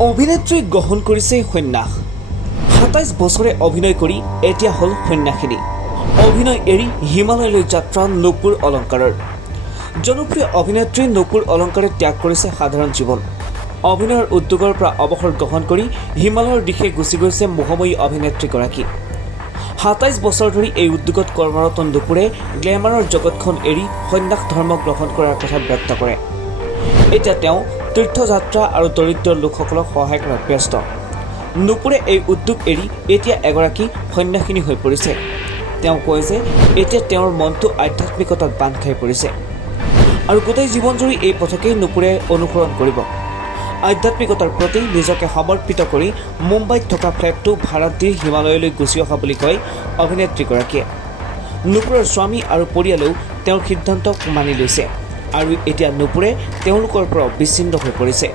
অভিনেত্ৰী গ্ৰহণ কৰিছে সন্ন্যাস। ২৭ বছৰে অভিনয় কৰি এতিয়া হ'ল সন্ন্যাসিনী। অভিনয় এৰি হিমালয়লৈ যাত্ৰা নুপুৰ অলংকাৰৰ। জনপ্ৰিয় অভিনেত্ৰী নুপুৰ অলংকাৰে ত্যাগ কৰিছে সাধাৰণ জীৱন। অভিনয়ৰ উদ্যোগৰ পৰা অৱসৰ গ্ৰহণ কৰি হিমালয়ৰ দিশে গুচি গৈছে মোহময়ী অভিনেত্ৰীগৰাকী। ২৭ বছৰ ধৰি এই উদ্যোগত কৰ্মৰত নুপুৰে গ্লেমাৰৰ জগতখন এৰি সন্ন্যাস ধৰ্ম গ্ৰহণ কৰাৰ কথা ব্যক্ত কৰে। এতিয়া তেওঁ তীৰ্থযাত্ৰা আৰু দৰিদ্ৰ লোকসকলক সহায় কৰাত ব্যস্ত। নুপুৰে এই উদ্যোগ এৰি এতিয়া এগৰাকী সন্ন্যাসিনী হৈ পৰিছে। তেওঁ কয় যে এতিয়া তেওঁৰ মনটো আধ্যাত্মিকতাত বান্ধ খাই পৰিছে আৰু গোটেই জীৱনজুৰি এই পথকেই নুপুৰে অনুসৰণ কৰিব। আধ্যাত্মিকতাৰ প্ৰতি নিজকে সমৰ্পিত কৰি মুম্বাইত থকা ফ্লেটটো ভাড়াত দি হিমালয়লৈ গুচি অহা বুলি কয় অভিনেত্ৰীগৰাকীয়ে। নুপুৰৰ স্বামী আৰু পৰিয়ালেও তেওঁৰ সিদ্ধান্তক মানি লৈছে আৰু এতিয়া নুপুৰে তেওঁলোকৰ পৰা বিচ্ছিন্ন হৈ পৰিছে।